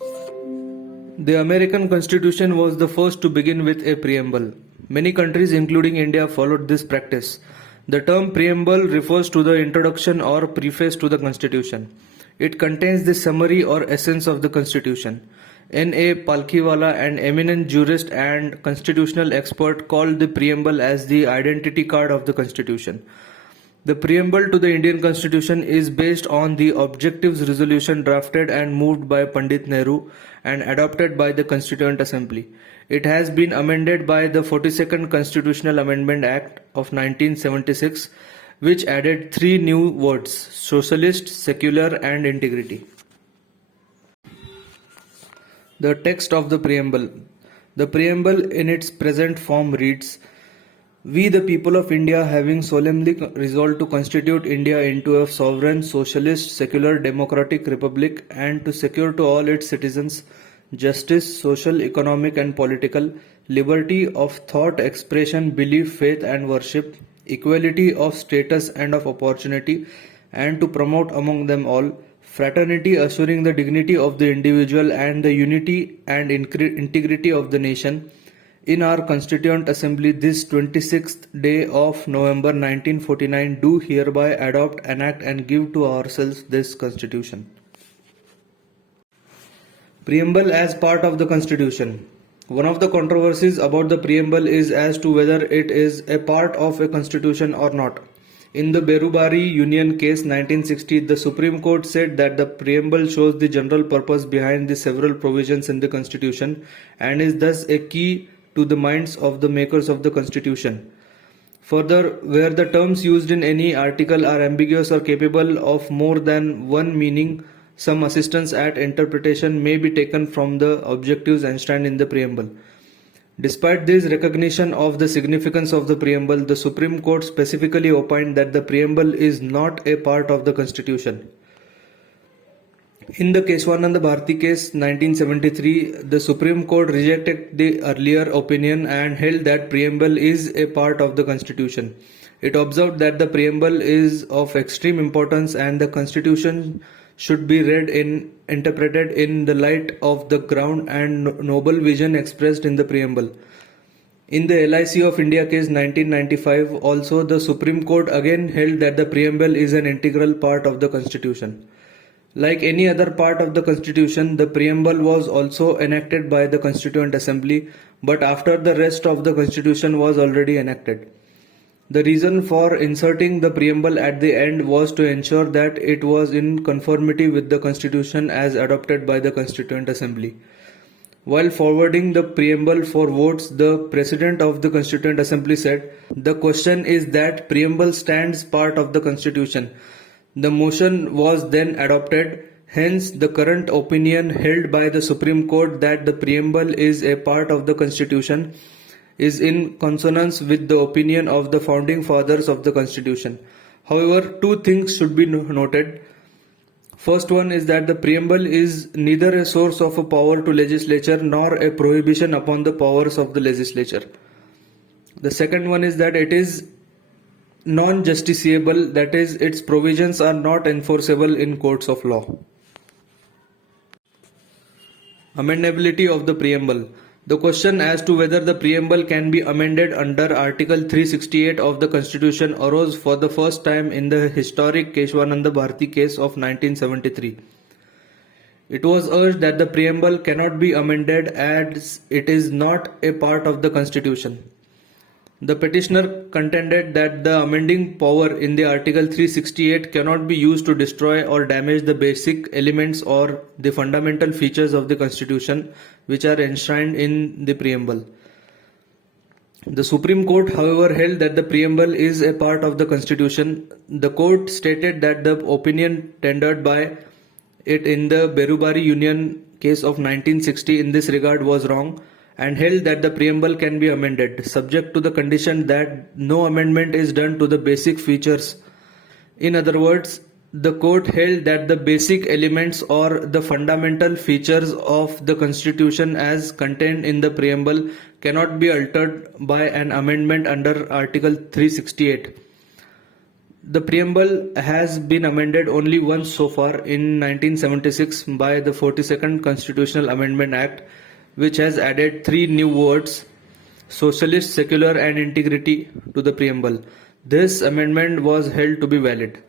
The American Constitution was the first to begin with a preamble. Many countries, including India, followed this practice. The term preamble refers to the introduction or preface to the Constitution. It contains the summary or essence of the Constitution. N.A. Palkhiwala, an eminent jurist and constitutional expert, called the preamble as the identity card of the Constitution. The preamble to the Indian Constitution is based on the Objectives Resolution drafted and moved by Pandit Nehru and adopted by the Constituent Assembly. It has been amended by the 42nd Constitutional Amendment Act of 1976, which added three new words: socialist, secular, and integrity. The text of the preamble. The preamble in its present form reads, "We, the people of India, having solemnly resolved to constitute India into a sovereign, socialist, secular, democratic republic, and to secure to all its citizens justice, social, economic, and political, liberty of thought, expression, belief, faith, and worship, equality of status and of opportunity, and to promote among them all fraternity, assuring the dignity of the individual and the unity and integrity of the nation, in our Constituent Assembly this 26th day of November 1949 do hereby adopt, enact, and give to ourselves this Constitution." Preamble as part of the Constitution. One of the controversies about the preamble is as to whether it is a part of a constitution or not. In the Berubari Union case 1960, the Supreme Court said that the preamble shows the general purpose behind the several provisions in the Constitution and is thus a key to the minds of the makers of the Constitution. Further, where the terms used in any article are ambiguous or capable of more than one meaning, some assistance at interpretation may be taken from the objectives enshrined in the preamble. Despite this recognition of the significance of the preamble, the Supreme Court specifically opined that the preamble is not a part of the Constitution. In the Keswananda Bharti case 1973, the Supreme Court rejected the earlier opinion and held that preamble is a part of the Constitution. It observed that the preamble is of extreme importance and the Constitution should be read and interpreted in the light of the ground and noble vision expressed in the preamble. In the LIC of India case 1995, also the Supreme Court again held that the preamble is an integral part of the Constitution. Like any other part of the Constitution, the preamble was also enacted by the Constituent Assembly, but after the rest of the Constitution was already enacted. The reason for inserting the preamble at the end was to ensure that it was in conformity with the Constitution as adopted by the Constituent Assembly. While forwarding the preamble for votes, the President of the Constituent Assembly said, "The question is that preamble stands part of the Constitution." The motion was then adopted. Hence, the current opinion held by the Supreme Court that the preamble is a part of the Constitution is in consonance with the opinion of the founding fathers of the Constitution. However, two things should be noted. First one is that the preamble is neither a source of a power to legislature nor a prohibition upon the powers of the legislature. The second one is that it is non-justiciable, that is, its provisions are not enforceable in courts of law. Amendability of the preamble. The question as to whether the preamble can be amended under Article 368 of the Constitution arose for the first time in the historic Keswananda Bharti case of 1973. It was urged that the preamble cannot be amended as it is not a part of the Constitution. The petitioner contended that the amending power in the Article 368 cannot be used to destroy or damage the basic elements or the fundamental features of the Constitution which are enshrined in the preamble. The Supreme Court, however, held that the preamble is a part of the Constitution. The court stated that the opinion tendered by it in the Berubari Union case of 1960 in this regard was wrong, and held that the preamble can be amended, subject to the condition that no amendment is done to the basic features. In other words, the court held that the basic elements or the fundamental features of the Constitution as contained in the preamble cannot be altered by an amendment under Article 368. The preamble has been amended only once so far in 1976 by the 42nd Constitutional Amendment Act, which has added three new words: socialist, secular, and integrity to the preamble. This amendment was held to be valid.